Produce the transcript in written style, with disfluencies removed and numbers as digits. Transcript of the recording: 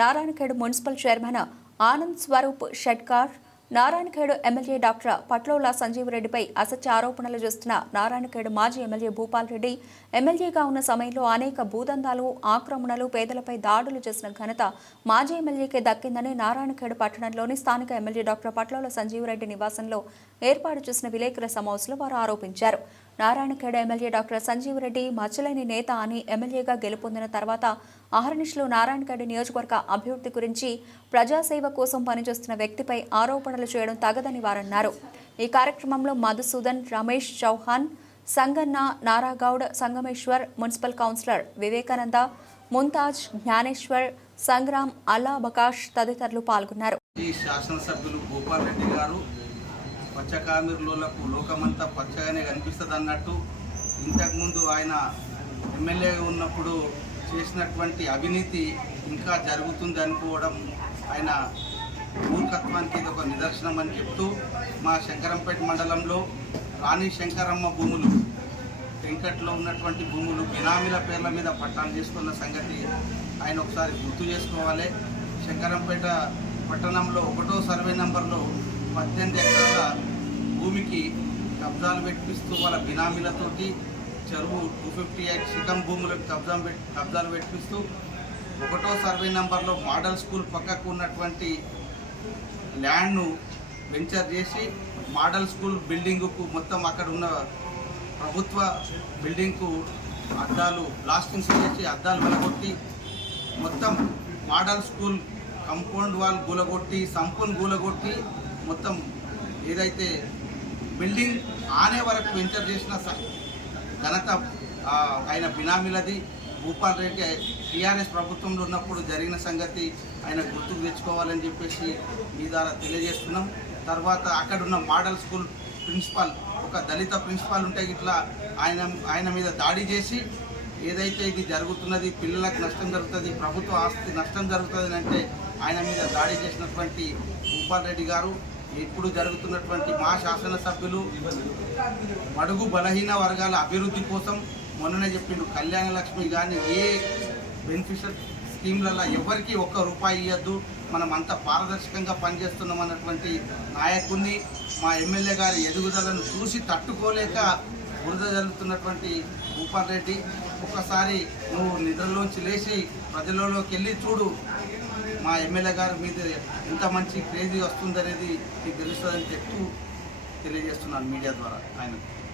Narayankhed municipal chairman Anand Swaroop Shetkar, Narayankhed MLA doctor Patlola Sanjeev రెడ్డిపై అసత్య ఆరోపణలు చేస్తున్న నారాయణఖేడ్ మాజీ ఎమ్మెల్యే భూపాల్ రెడ్డి ఎమ్మెల్యేగా ఉన్న సమయంలో అనేక భూదందాలు, ఆక్రమణలు, పేదలపై దాడులు చేసిన ఘనత మాజీ ఎమ్మెల్యేకే దక్కిందని నారాయణఖేడ్ పట్టణంలోని స్థానిక ఎమ్మెల్యే డాక్టర్ పట్లోల సంజీవ్ రెడ్డి నివాసంలో ఏర్పాటు చేసిన విలేకరుల సమావేశంలో వారు ఆరోపించారు. నారాయణఖేడ్ ఎమ్మెల్యే డాక్టర్ సంజీవ్ రెడ్డి మచ్చలేని నేత అని ఎమ్మెల్యేగా గెలుపొందిన తర్వాత అహర్నిశలు నారాయణఖేడ్ నియోజకవర్గ అభివృద్ధి గురించి ప్రజాసేవ కోసం పనిచేస్తున్న వ్యక్తిపై ఆరోపణలు చేయడం తగదని వారన్నారు. ఈ కార్యక్రమంలో మధుసూదన్, రమేష్ చౌహాన్, సంగన్న, నారాగౌడ్, సంగమేశ్వర్, మున్సిపల్ కౌన్సిలర్ వివేకానంద, ముంతాజ్, జ్ఞానేశ్వర్, సంగ్రామ్, అల్లా బకాష్ తదితరులు పాల్గొన్నారు. ఈ శాసనసభ్యులు భూపాల్ రెడ్డి గారు పచ్చకామిరులకు లోకమంతా పచ్చగానే కనిపిస్తుంది అన్నట్టు ఇంతకుముందు ఆయన ఎమ్మెల్యేగా ఉన్నప్పుడు చేసినటువంటి అవినీతి ఇంకా జరుగుతుంది అనుకోవడం ఆయన మూర్ఖత్వానికి ఇది ఒక నిదర్శనం అని చెప్తూ మా శంకరంపేట మండలంలో రాణి శంకరమ్మ భూములు, వెంకట్లో ఉన్నటువంటి భూములు బినామీల పేర్ల మీద పట్టాలు చేసుకున్న సంగతి ఆయన ఒకసారి గుర్తు చేసుకోవాలి. శంకరంపేట పట్టణంలో 1వ సర్వే నంబర్లో 18 ఎకరాల భూమికి కబ్జాలు పెట్టిస్తూ వాళ్ళ బినామీలతోటి చెరువు 258 శిఖం భూములకు కబ్జాలు పెట్టిస్తూ 1వ సర్వే నంబర్లో మోడల్ స్కూల్ పక్కకు ఉన్నటువంటి ల్యాండ్ను వెంచర్ చేసి మోడల్ స్కూల్ బిల్డింగుకు మొత్తం అక్కడ ఉన్న ప్రభుత్వ బిల్డింగ్కు అద్దాలు బ్లాస్టింగ్స్ చేసి అద్దాలు వెలగొట్టి మొత్తం మోడల్ స్కూల్ కంపౌండ్ వాల్ గూలగొట్టి, సంపును గూలగొట్టి మొత్తం ఏదైతే బిల్డింగ్ ఆనే వరకు వెంచర్ చేసిన ఘనత ఆయన బినామీలది. భూపాల్ రెడ్డి టీఆర్ఎస్ ప్రభుత్వంలో ఉన్నప్పుడు జరిగిన సంగతి ఆయన గుర్తుకు తెచ్చుకోవాలని చెప్పేసి మీ ద్వారా తెలియజేస్తున్నాం. తర్వాత అక్కడున్న మోడల్ స్కూల్ ప్రిన్సిపాల్, ఒక దళిత ప్రిన్సిపాల్ ఉంటే ఇట్లా ఆయన మీద దాడి చేసి ఏదైతే ఇది జరుగుతున్నది, పిల్లలకు నష్టం జరుగుతుంది, ప్రభుత్వ ఆస్తి నష్టం జరుగుతుంది అంటే ఆయన మీద దాడి చేసినటువంటి భూపాల్ రెడ్డి గారు ఇప్పుడు జరుగుతున్నటువంటి మా శాసనసభ్యులు బడుగు బలహీన వర్గాల అభివృద్ధి కోసం మొన్ననే చెప్పిండు, కళ్యాణ లక్ష్మి కానీ ఏ బెనిఫిషియల్ స్కీమ్లలో ఎవరికి ₹1 ఇవ్వద్దు, మనం అంతా పారదర్శకంగా పనిచేస్తున్నాం అన్నటువంటి నాయకుడిని, మా ఎమ్మెల్యే గారి ఎదుగుదలను చూసి తట్టుకోలేక బురద జరుగుతున్నటువంటి భూపాల్ రెడ్డి, ఒక్కసారి నువ్వు నిద్రలోంచి లేచి ప్రజలలోకి వెళ్ళి చూడు, మా ఎమ్మెల్యే గారి మీద ఎంత మంచి క్రేజీ వస్తుందనేది నీకు తెలుస్తుందని చెప్తూ తెలియజేస్తున్నాను మీడియా ద్వారా ఆయన.